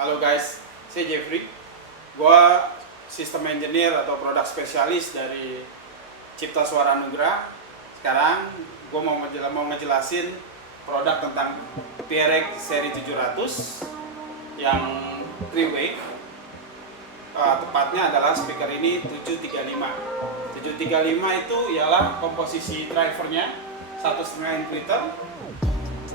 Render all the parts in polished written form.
Halo guys, saya Jeffrey. Gua sistem engineer atau produk spesialis dari Cipta Suara Anugrah. Sekarang gua mau ngejelasin produk tentang PRX seri 700 yang 3-way. Tepatnya adalah speaker ini 735. 735 itu ialah komposisi drivernya 1,5 in tweeter,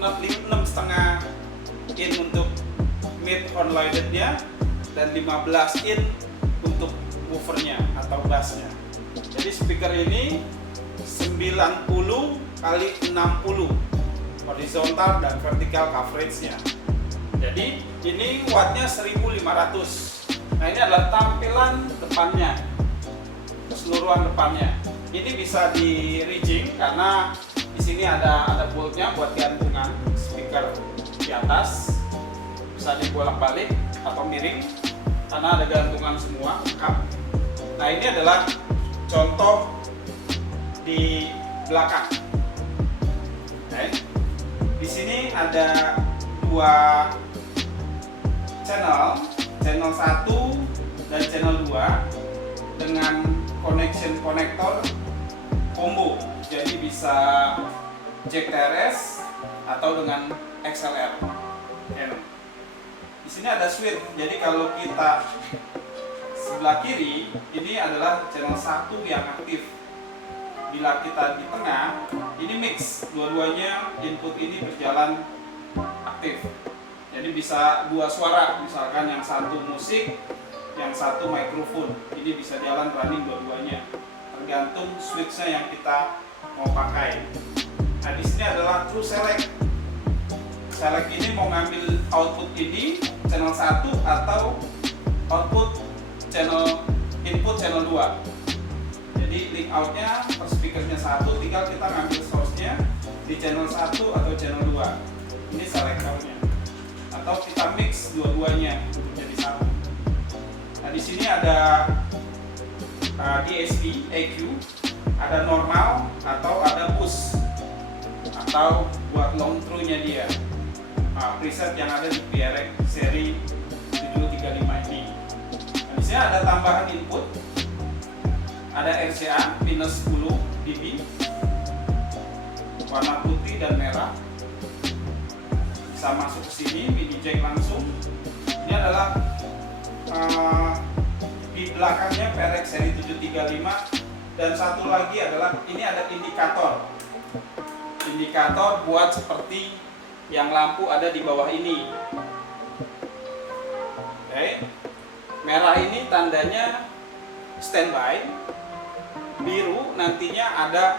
6,5 in untuk mid on-loadednya, dan 15 in untuk woofernya atau bassnya. Jadi speaker ini 90 kali 60 horizontal dan vertical coverage-nya. Jadi ini wattnya 1500. Nah, ini adalah tampilan depannya, keseluruhan depannya. Ini bisa di rigging karena di sini ada boltnya buat gantungan speaker di atas. Bisa dibolak-balik atau miring karena ada gantungan semua lengkap. Nah, ini adalah contoh di belakang. Oke. Di sini ada dua channel 1 dan channel 2 dengan connection konektor combo. Jadi bisa jack TRS atau dengan XLR. Di sini ada switch. Jadi kalau kita sebelah kiri, ini adalah channel 1 yang aktif. Bila kita di tengah, ini mix. Dua-duanya input ini berjalan aktif. Jadi bisa dua suara, misalkan yang satu musik, yang satu mikrofon. Ini bisa jalan running dua-duanya. Tergantung switchnya yang kita mau pakai. Nah, di sini adalah true select. Select ini mau ngambil output ini channel 1 atau output channel input channel 2. Jadi link outnya per speakernya 1, tinggal kita ngambil source-nya di channel 1 atau channel 2. Ini selectornya. Atau kita mix dua-duanya untuk jadi satu. Nah, di sini ada DSP, EQ, ada normal atau ada boost atau buat long through-nya dia. Preset yang ada di PRX seri 735 ini. Nah, di sini ada tambahan input, ada RCA minus 10 dB, warna putih dan merah. Bisa masuk ke sini, mini jack langsung. Ini adalah di belakangnya PRX seri 735, dan satu lagi adalah ini ada indikator buat seperti yang lampu ada di bawah ini. Oke. Merah ini tandanya standby, biru nantinya ada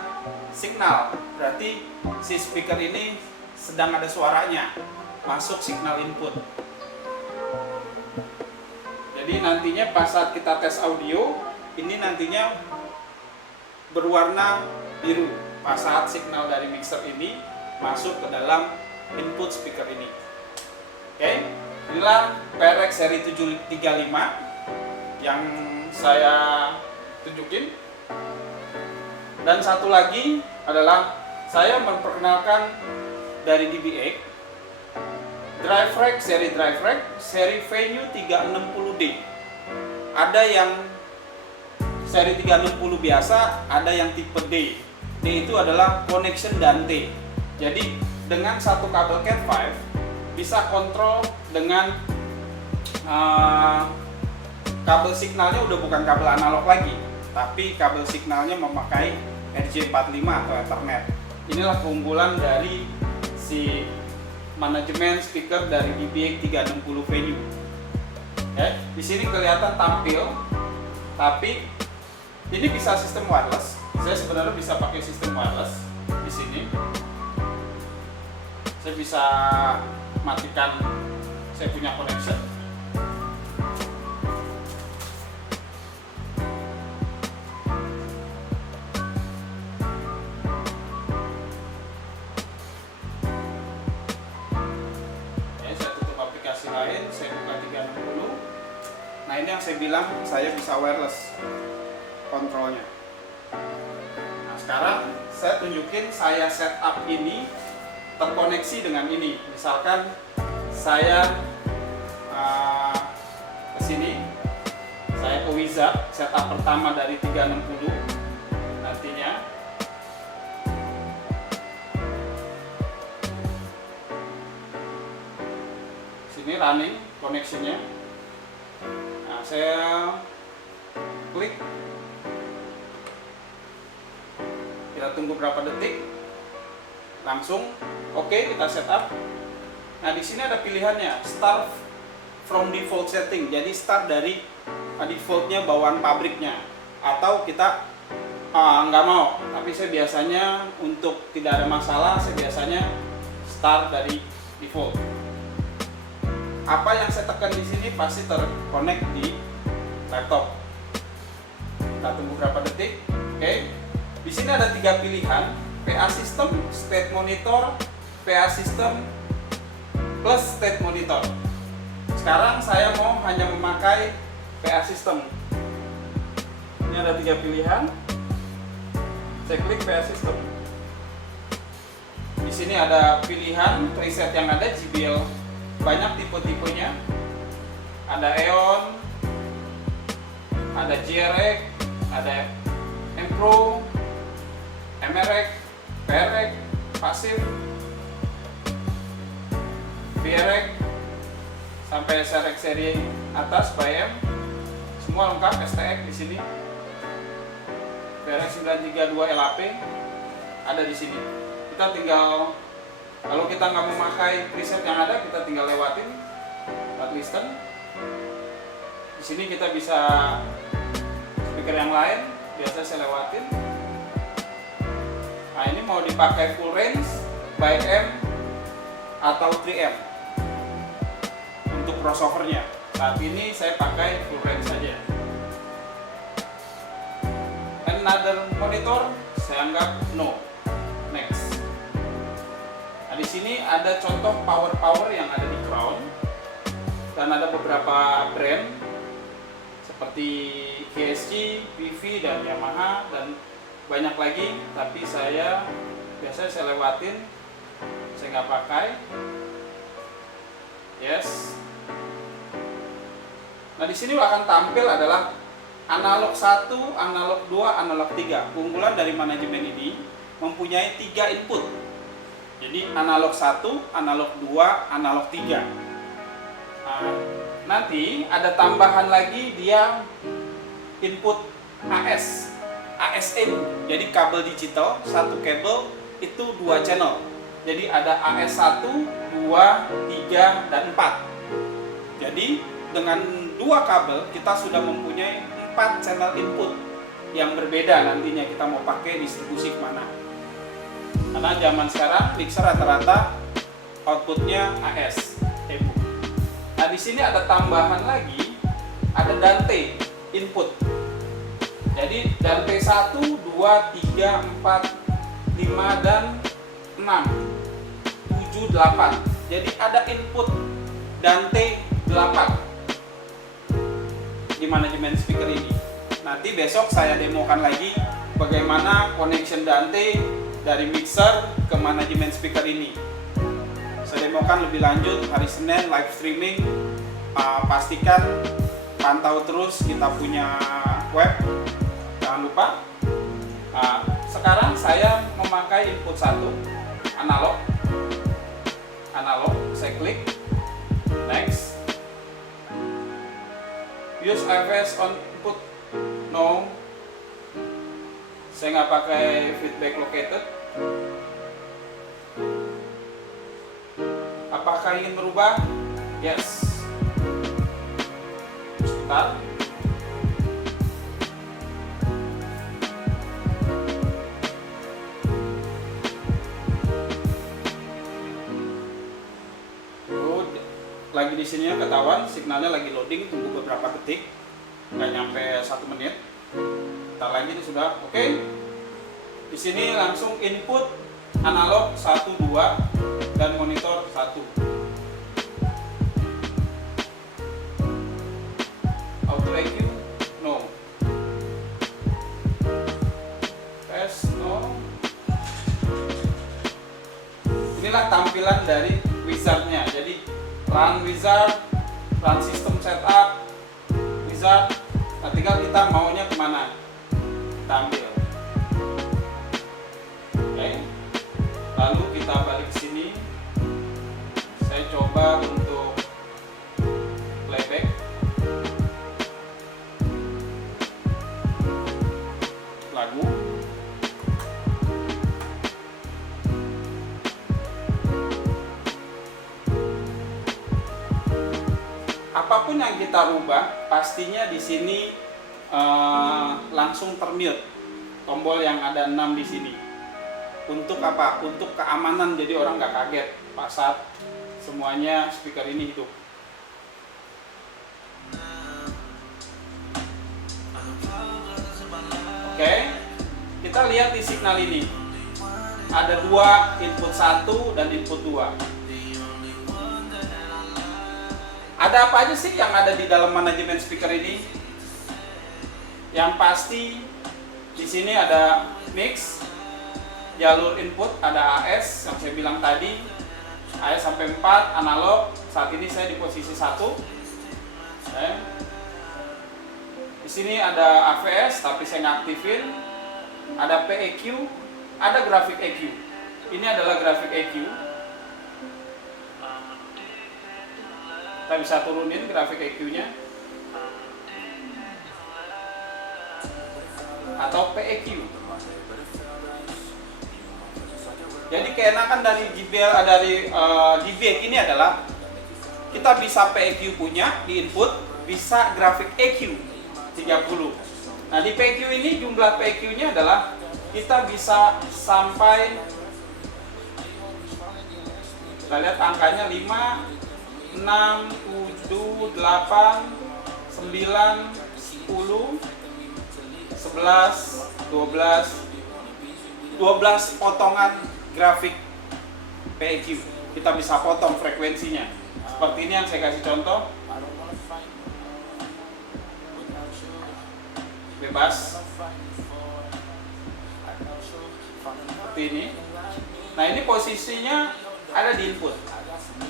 signal, berarti si speaker ini sedang ada suaranya masuk signal input. Jadi nantinya pas saat kita tes audio, ini nantinya berwarna biru pas saat signal dari mixer ini masuk ke dalam input speaker ini. Oke, inilah PRX seri 735 yang saya tunjukin. Dan satu lagi adalah saya memperkenalkan dari DBX drive rack seri Venue 360D. Ada yang seri 360 biasa, ada yang tipe D. D itu adalah connection dan T. Jadi dengan satu kabel Cat 5 bisa kontrol dengan kabel signalnya udah bukan kabel analog lagi, tapi kabel signalnya memakai RJ45 atau Ethernet. Inilah keunggulan dari si manajemen speaker dari DBX 360 Venue. Di sini kelihatan tampil, tapi ini bisa sistem wireless. Saya sebenarnya bisa pakai sistem wireless di sini. Saya bisa matikan saya punya connection. Saya tutup aplikasi lain, saya buka 360. Nah, ini yang saya bilang saya bisa wireless kontrolnya. Nah, sekarang saya tunjukin saya setup ini terkoneksi dengan ini. Misalkan saya setup pertama dari 360 nantinya. Sini running connectionnya. Nah, saya klik, kita tunggu berapa detik, langsung oke, kita setup. Nah, di sini ada pilihannya start from default setting, jadi start dari defaultnya bawaan pabriknya, atau kita nggak mau, tapi saya biasanya untuk tidak ada masalah, saya biasanya start dari default. Apa yang saya tekan di sini pasti terkonek di laptop. Kita tunggu berapa detik. Oke. Di sini ada 3 pilihan: PA system, state monitor, PA system plus state monitor. Sekarang saya mau hanya memakai PA system. Ini ada 3 pilihan. Saya klik PA system. Di sini ada pilihan preset yang ada JBL, banyak tipe-tipenya. Ada Eon, ada JRX, ada M-Pro, MRX, PRX, pasif, BRX, sampai SRX seri atas BM, semua lengkap. STX di sini, PRX 932 LAP ada di sini. Kita tinggal, kalau kita nggak memakai preset yang ada, kita tinggal lewatin listen. Di sini kita bisa speaker yang lain, biasa saya lewatin. Nah, ini mau dipakai full range, by M atau 3M untuk crossovernya. Saat ini saya pakai full range saja. Another monitor saya anggap no. Next. Nah, di sini ada contoh power yang ada di Crown, dan ada beberapa brand seperti KSG, PV, dan Yamaha, dan banyak lagi, tapi biasanya saya lewatin, saya nggak pakai. Yes. Nah, di sini akan tampil adalah analog 1, analog 2, analog 3. Keunggulan dari manajemen ini mempunyai 3 input. Jadi analog 1, analog 2, analog 3. Nah, nanti ada tambahan lagi, dia input ASN, jadi kabel digital, satu kabel itu 2 channel. Jadi ada AS1, 2, 3, dan 4. Jadi dengan 2 kabel kita sudah mempunyai 4 channel input yang berbeda nantinya kita mau pakai distribusi kemana. Karena zaman sekarang mixer rata-rata outputnya AS, tempo. Nah, di sini ada tambahan lagi, ada Dante input. Jadi Dante 1, 2, 3, 4, 5, dan 6, 7, 8. Jadi ada input Dante 8 di manajemen speaker ini. Nanti besok saya demokan lagi bagaimana connection Dante dari mixer ke manajemen speaker ini. Saya demokan lebih lanjut hari Senin live streaming. Pastikan pantau terus kita punya web. Jangan lupa. Sekarang saya memakai input 1 analog. Saya klik next. Use IFS on input, no. Saya nggak pakai feedback located. Apakah ingin berubah? Yes. Sebentar. Lagi di sini ketahuan signalnya lagi loading, tunggu beberapa detik, nggak nyampe 1 menit. Ntar lagi ini sudah oke. Di sini langsung input analog 1, 2 dan monitor 1. Auto EQ no. Test no. Inilah tampilan dari wizardnya. Jadi run wizard, run system setup, wizard. Nah, tinggal kita maunya kemana, kita ambil. Oke, lalu kita balik ke sini. Saya coba untuk playback. Lagu. Apapun yang kita rubah, pastinya di sini langsung termute tombol yang ada 6 di sini. Untuk apa? Untuk keamanan, jadi orang nggak kaget pas saat semuanya speaker ini hidup. Oke, kita lihat di signal ini ada dua input 1 dan input 2. Ada apa aja sih yang ada di dalam manajemen speaker ini? Yang pasti di sini ada mix, jalur input ada AS yang saya bilang tadi, AS sampai 4 analog. Saat ini saya di posisi 1. Okay. Di sini ada AVS tapi saya nggak aktifin. Ada PEQ, ada grafik EQ. Ini adalah grafik EQ. Kita bisa turunin grafik EQ-nya. Atau PEQ. Jadi keenakan dari DBX ini adalah kita bisa PEQ punya di input, bisa grafik EQ 30. Nah di PEQ ini jumlah PEQ-nya adalah kita bisa sampai, kita lihat angkanya 5, 6, 7, 8, 9, 10, 11, 12 potongan grafik PEQ. Kita bisa potong frekuensinya. Seperti ini yang saya kasih contoh. Bebas. Seperti ini. Nah, ini posisinya ada di input.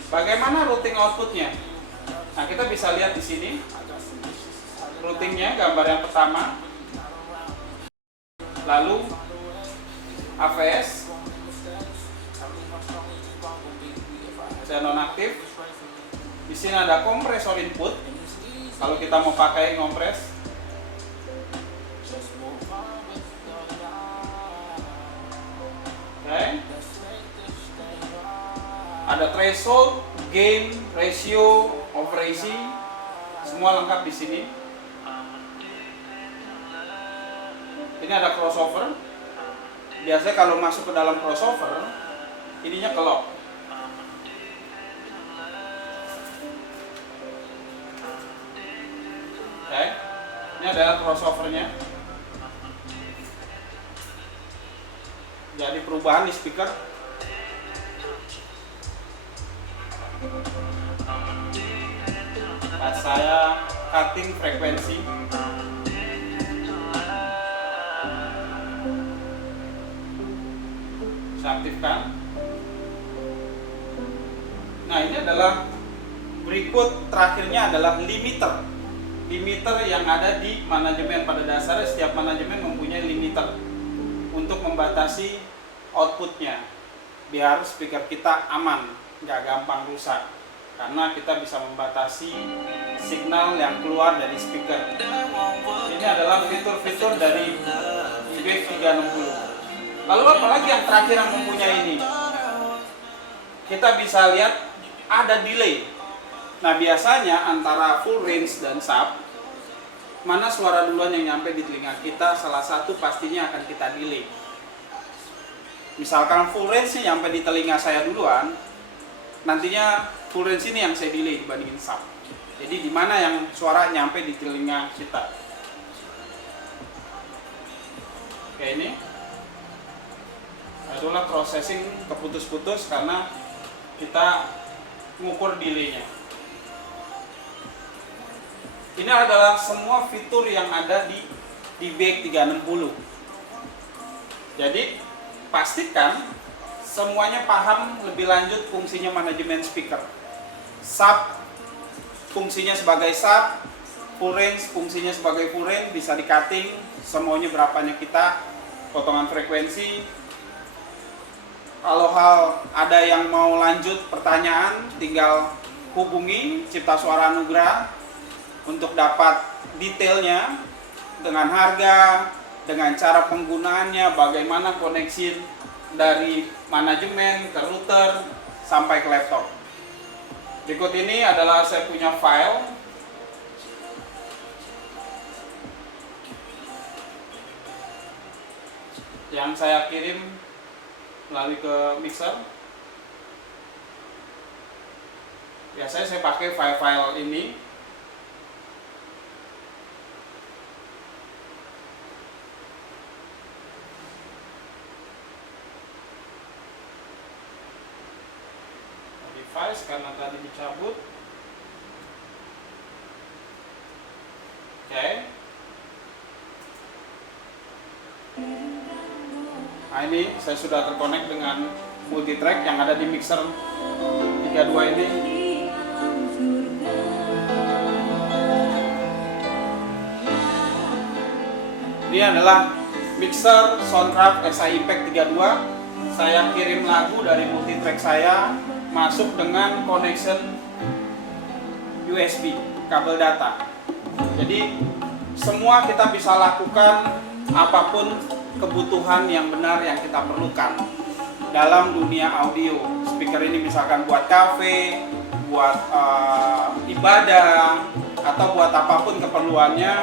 Bagaimana routing outputnya? Nah, kita bisa lihat di sini. Routingnya gambar yang pertama. Lalu AVS, saya nonaktif. Di sini ada kompresor input. Kalau kita mau pakai ngompres, oke. Ada threshold, gain, ratio, overracing, semua lengkap di sini. Ini ada crossover. Biasanya kalau masuk ke dalam crossover, ininya kelok. Oke, ini adalah crossovernya. Jadi perubahan di speaker. Pas saya cutting frekuensi, saya aktifkan. Nah, ini adalah berikut terakhirnya adalah limiter. Limiter yang ada di manajemen. Pada dasarnya setiap manajemen mempunyai limiter untuk membatasi outputnya biar speaker kita aman, nggak gampang rusak, karena kita bisa membatasi signal yang keluar dari speaker. Ini adalah fitur-fitur dari DBX 360. Lalu apalagi yang terakhir yang mempunyai ini? Kita bisa lihat ada delay. Nah, biasanya antara full range dan sub, mana suara duluan yang nyampe di telinga kita, salah satu pastinya akan kita delay. Misalkan full range ini nyampe di telinga saya duluan, nantinya full range ini yang saya delay dibandingin sub. Jadi di mana yang suara nyampe di telinga kita. Oke, ini adalah processing keputus-putus karena kita mengukur delay-nya. Ini adalah semua fitur yang ada di DBX 360. Jadi pastikan semuanya paham lebih lanjut fungsinya manajemen speaker. Sub fungsinya sebagai sub, full range, fungsinya sebagai full range, bisa di cutting semaunya berapanya kita, potongan frekuensi. Kalau ada yang mau lanjut pertanyaan, tinggal hubungi Cipta Suara Anugrah untuk dapat detailnya dengan harga, dengan cara penggunaannya, bagaimana koneksi dari manajemen ke router sampai ke laptop. Berikut ini adalah saya punya file yang saya kirim melalui ke mixer. Biasanya saya pakai file-file ini. Device karena tadi dicabut. Oke. Nah, ini saya sudah terkonek dengan multitrack yang ada di mixer 32 ini. Ini adalah mixer Soundcraft SI Impact 32. Saya kirim lagu dari multitrack saya masuk dengan connection USB, kabel data. Jadi semua kita bisa lakukan apapun kebutuhan yang benar yang kita perlukan dalam dunia audio. Speaker ini misalkan buat kafe, buat ibadah, atau buat apapun keperluannya,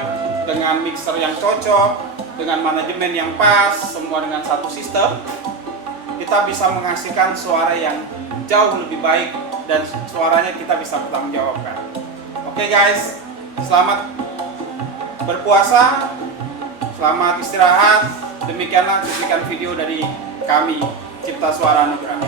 dengan mixer yang cocok, dengan manajemen yang pas, semua dengan satu sistem, kita bisa menghasilkan suara yang jauh lebih baik dan suaranya kita bisa bertanggungjawabkan. Oke guys, selamat berpuasa, selamat istirahat. Demikianlah cuplikan video dari kami, Cipta Suara Anugrah.